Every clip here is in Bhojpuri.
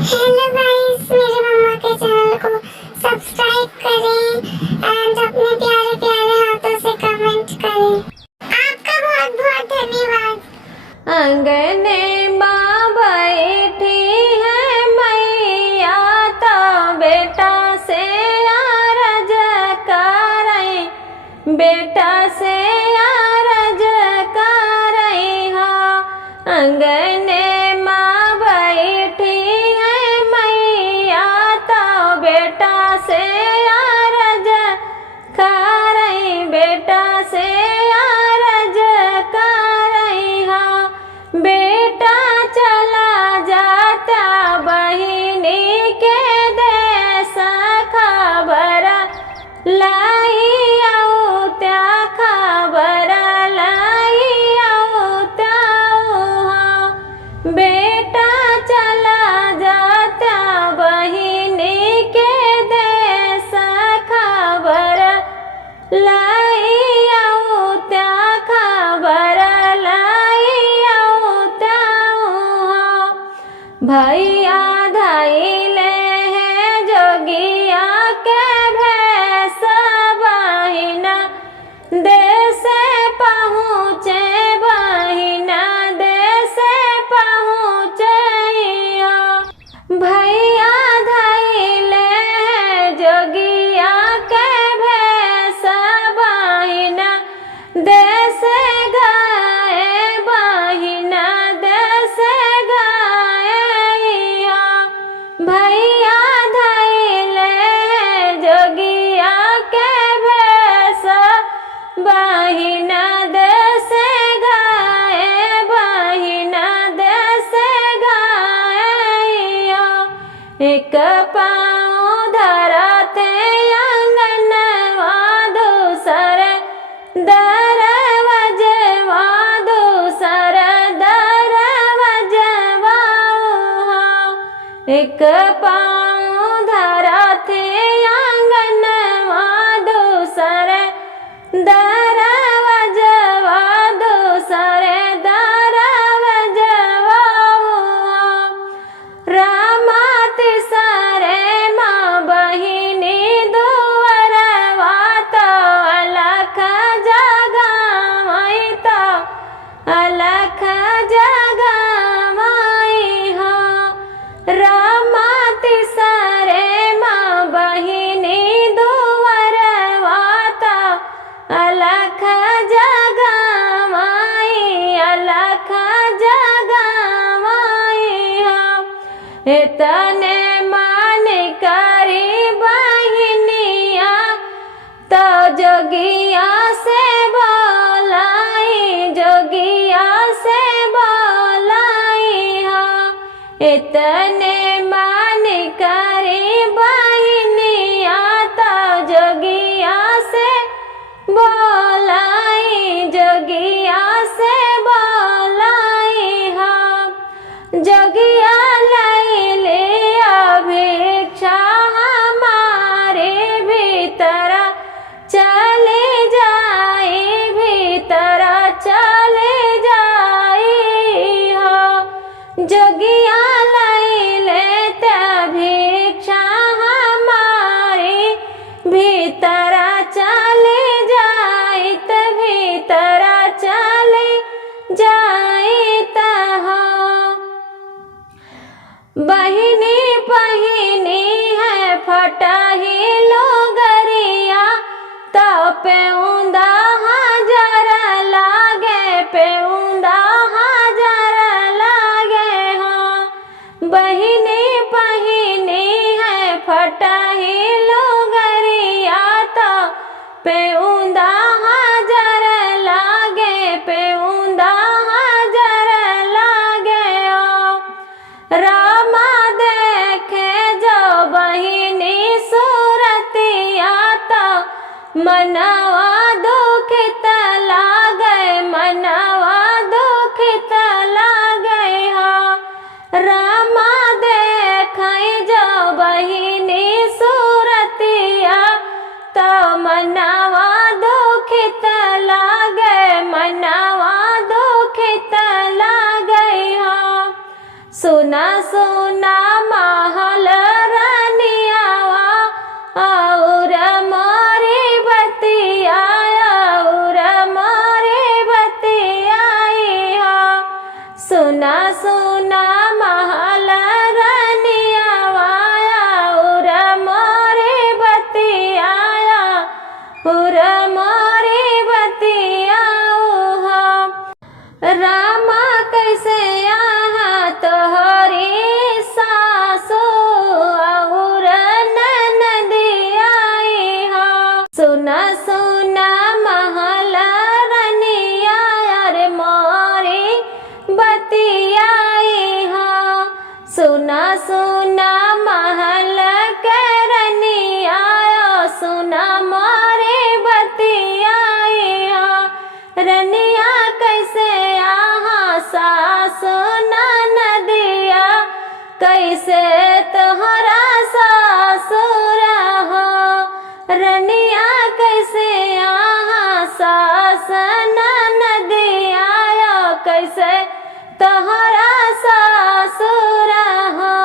हेलो गाइस, मेरे मम्मा के चैनल को सब्सक्राइब करें एंड अपने प्यारे प्यारे हाथों से कमेंट करें। आपका बहुत बहुत धन्यवाद। अंगने माँ बैठी है मैया, तो बेटा से अरज करई, बेटा से अरज करई हो। अंगने माँ बैठी है मैया, तो बेटा से अरज करई, बेटा से अरज करई हो। बेटा चला जाता बहिनी के देश, खबर लाई आऊ त्या, खबर लाई आऊ त्या हो। बेटा चला जाता बहिनी के देश, खबर लाई आऊ त्या, खबर लाई आऊ त्या हो। भैया धैले है जोगिया के भेष, बहिना देश पहुँचे, बहिना देश पहुँचे हो। भैया धैले है जोगिया के भेष, बहिना देश गए, बहिना देश गए हो। भैया धैले है जोगिया के भेष, बहिना देश गए, बहिना देश गए हो। एक पाँव धरते अंगनवा, दूसर दरवाजवा, दूसर दरवाजवा हो। एक पाँव धरते अंगनवा, दूसर दरवाजवा, दूसर दरवाजवा हो। रामा तिसरे माँ बहिनी दुअरवा, तो अलख जगावई, तो अलख जगावई हो। रामा तिसरे माँ बहिनी दुअरवा, तो अलख जगावई, अलख जगावई हो। इतने मान करी बहिनिया, तो जोगिया से बोलाई, जोगिया से बोलाई हो। इतने मान करी बहिनिया, तो जोगिया से बोलाई, जोगिया से बोलाई हो। जोगिया लैले अभिक्षा हमारे भीतर चले जाई, भीतर चले जाई हो। जोगिया लैले त्या भिक्षा हमारी, भीतर चले जाइत, भीतर चले जाइत हो। बहिनी पहिनी है फटही लोगरिया, तो पेउंदा हाजर लागे, पेउंदा हाजर लागे हो। बहिनी पहिनी है फटही लोगरिया, तो पेउंदा हाजर लागे, पेउंदा हाजर लागे हो। रामा देखे जो बहिनी सूरतिया, तो मनवा दुखित लागे, मनवा दुखित लागे हो। रामा देखे जो बहिनी सूरतिया, तो मनवा दुखित लागे, मनवा दुखित लागे हो। सुना सुना माँ सुना सुना महल के रनिया सुना मारे बतिया रनिया कैसे यहाँ सासु नदिया कैसे तोहरा सासुर हो रनिया कैसे यहाँ सास नदिया कैसे तोहरा सासुर हो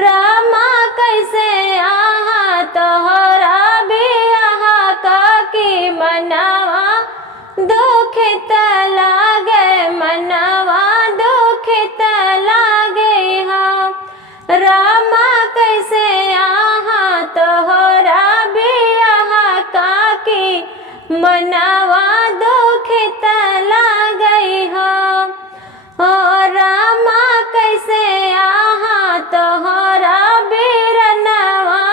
रामा कैसे यहाँ तोहरा बियाह की मनवा दुखित लागे मनवा दुखित लागे हाँ रामा कैसे यहाँ तोहरा बियाह की मनवा दुखित लागे हाँ हो रामा कैसे यहाँ तोहरा बिरनवा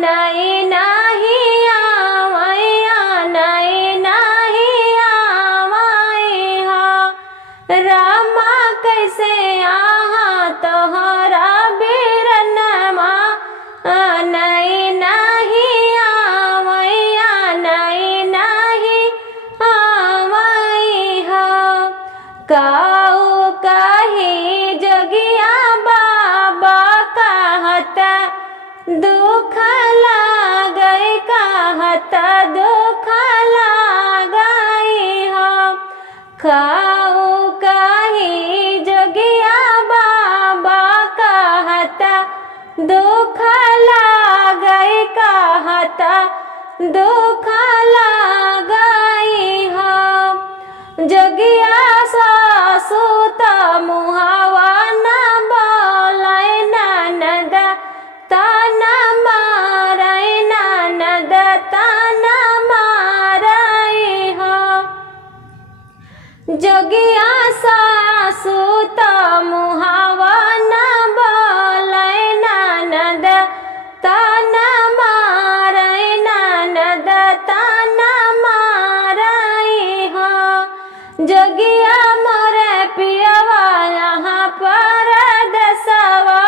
नहीं नहीं आवैया नहीं नहीं आवै हो रामा कैसे यहाँ तोहरा बिरनवा नहीं नहीं आवैया नहीं नहीं आवै हो काऊ कही जोगिया बाबा कहता दुख लागई कहता दुख लागई हो खाऊ कही जोगिया बाबा कहता दुख लागई कहता दुख लागई हो जोगिया सासु त मुहावा न बोलै ननद तान मारै ननद तान मारै हो जोगिया सासु त मुहावा न बोलै ननद तान मारै ननद तान मारै हो जोगिया मोरे पियवा यहाँ पर दसवा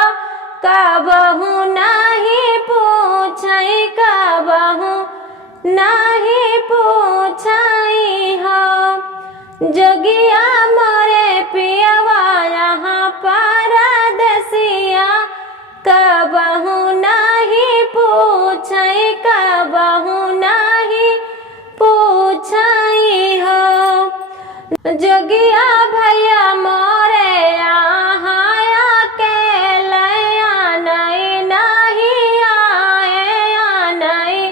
कबहू नहीं पूछई कबहू नहीं पूछई हो जोगिया मोरे पियवा यहाँ पर दसिया कबहू नहीं पूछई कबहू नहीं पूछई हो जोगिया भैया मोरे यहाँ अकेले नहीं नहीं आए नहीं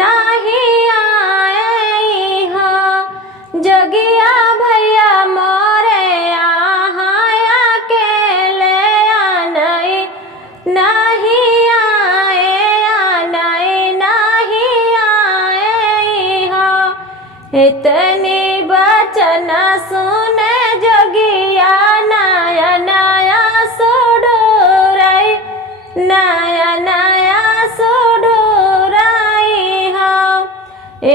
नहीं आए हो जोगिया भैया मोरे यहाँ अकेले नहीं नहीं आए नहीं नहीं आए हो इतनी बचन सुने जोगिया नया नया सुडुराई नया नया सुडुराई हो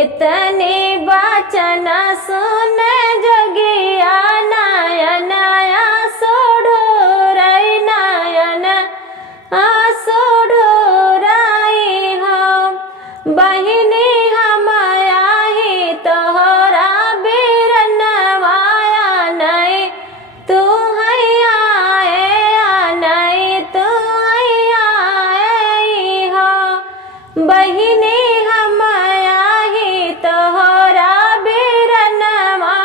इतनी बचन सुने जोगिया नया नया सुडुराई नया नया सुडुराई हो बहिनी हम आई तोहरा बिरनवाया नहीं तू है आए नहीं तू है आए हो बहिनी हम आई तोहरा बिरनवा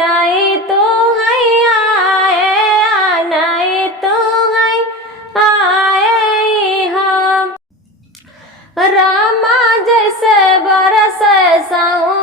नहीं तू है आए नहीं तू है आए हो रामा जैसे बरस साऊ